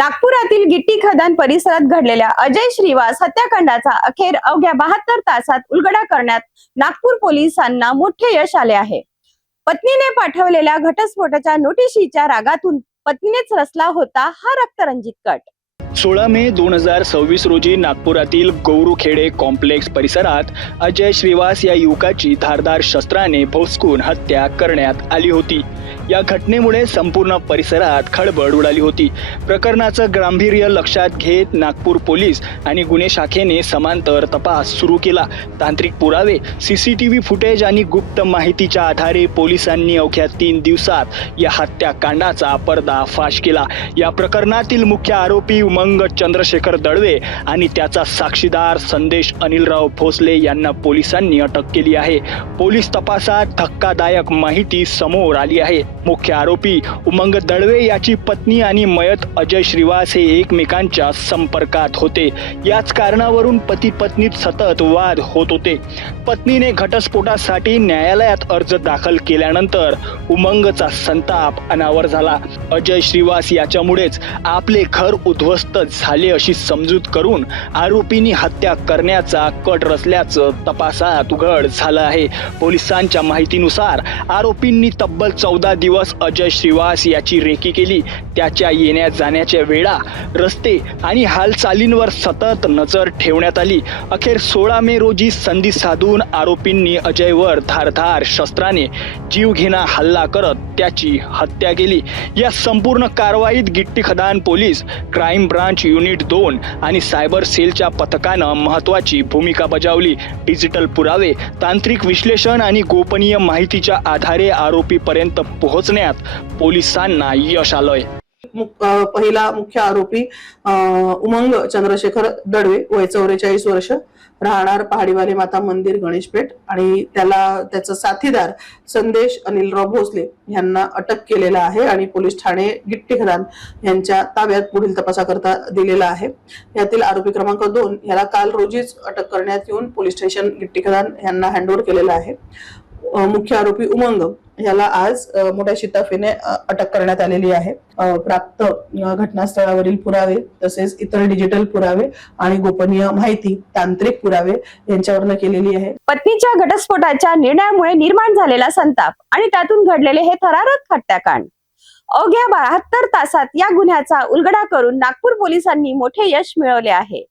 नागपुरातील गिट्टी खदान परिसरात घडलेल्या अजय श्रीवास हत्याकांडाचा अखेर अवघ्या 72 तासात उलगडा करण्यात नागपूर पोलिसांना मोठे यश आले आहे। पत्नीने पाठवलेल्या घटस्फोटाच्या नोटिशीच्या रागातून पत्नीनेच रचला होता हा रक्तरंजित कट। 16 मे 2026 रोजी नागपुरातील गौरूखेडे कॉम्प्लेक्स परिसरात अजय श्रीवास या युवकाची धारदार शस्त्राने भोसकून हत्या करण्यात आली होती। या घटनेमुळे संपूर्ण परिसरात खळबळ उडाली होती। प्रकरणाचं गांभीर्य लक्षात घेत नागपूर पोलीस आणि गुन्हे शाखेने समांतर तपास सुरू केला। तांत्रिक पुरावे, सीसीटीव्ही फुटेज आणि गुप्त माहितीच्या आधारे पोलिसांनी अवघ्या 3 दिवसात या हत्याकांडाचा पर्दाफाश केला। या प्रकरणातील मुख्य आरोपी उमंग चंद्रशेखर दळवे आणि त्याचा साक्षीदार संदेश अनिलराव भोसले यांना पोलिसांनी अटक केली आहे। पोलीस तपासात धक्कादायक माहिती समोर आली आहे। मुख्य आरोपी उमंग दळवे याची पत्नी आणि मयत अजय श्रीवास हे एकमेकांच्या संपर्कात होते। याच कारणावरून पती पत्नीत सतत वाद होत होते। पत्नीने घटस्फोटासाठी न्यायालयात अर्ज दाखल केल्यानंतर उमंगचा संताप अनावर झाला। अजय श्रीवास याच्यामुळेच आपले घर उद्ध्वस्त झाले अशी समजूत करून आरोपींनी हत्या करण्याचा कट रचल्याचं तपासात उघड झालं आहे। पोलिसांच्या माहितीनुसार आरोपींनी तब्बल 14 दिवस अजय श्रीवास याची रेकी केली। त्याच्या येण्या जाण्याच्या वेळा, रस्ते आणि हालचालींवर सतत नजर ठेवण्यात आली। अखेर 16 मे रोजी संधी साधून आरोपींनी अजयवर धारदार शस्त्राने जीवघेणा हल्ला करत त्याची हत्या केली। या संपूर्ण कारवाईत गिट्टी खदान पोलीस, क्राईम ब्रांच युनिट 2 आणि सायबर सेलच्या पथकानं महत्त्वाची भूमिका बजावली। डिजिटल पुरावे, तांत्रिक विश्लेषण आणि गोपनीय माहितीच्या आधारे आरोपीपर्यंत पोहोचण्यात पोलिसांना यश आलंय। पहिला मुख्य आरोपी उमंग चंद्रशेखर दळवे, वय 44 वर्ष, राहणार पहाडीवाले माता मंदिर, गणेशपेठ, आणि त्याचा साथीदार संदेश अनिलराव भोसले यांना अटक केलेला आहे आणि पोलीस ठाणे गिट्टी खदान यांच्या ताब्यात पुढील तपासाकरता दिलेला आहे। यातील आरोपी क्रमांक 2 याला काल रोजीच अटक करण्यात येऊन पोलीस स्टेशन गिट्टी खदान यांना हँडओव्हर केलेला आहे। मुख्य आरोपी उमंग याला आज मोठ्या शिताफीने अटक करण्यात आलेली आहे। प्राप्त घटनास्थळावरील पुरावे तसेच इतर डिजिटल पुरावे आणि गोपनीय माहिती, तांत्रिक पुरावे यांच्यावरनं केलेली आहे। पत्नीच्या घटस्फोटाच्या निर्णयामुळे निर्माण झालेला संताप आणि त्यातून घडलेले हे थरारक हत्याकांड अवघ्या 72 तासात या गुन्ह्याचा उलगडा करून नागपूर पोलिसांनी मोठे यश मिळवले आहे।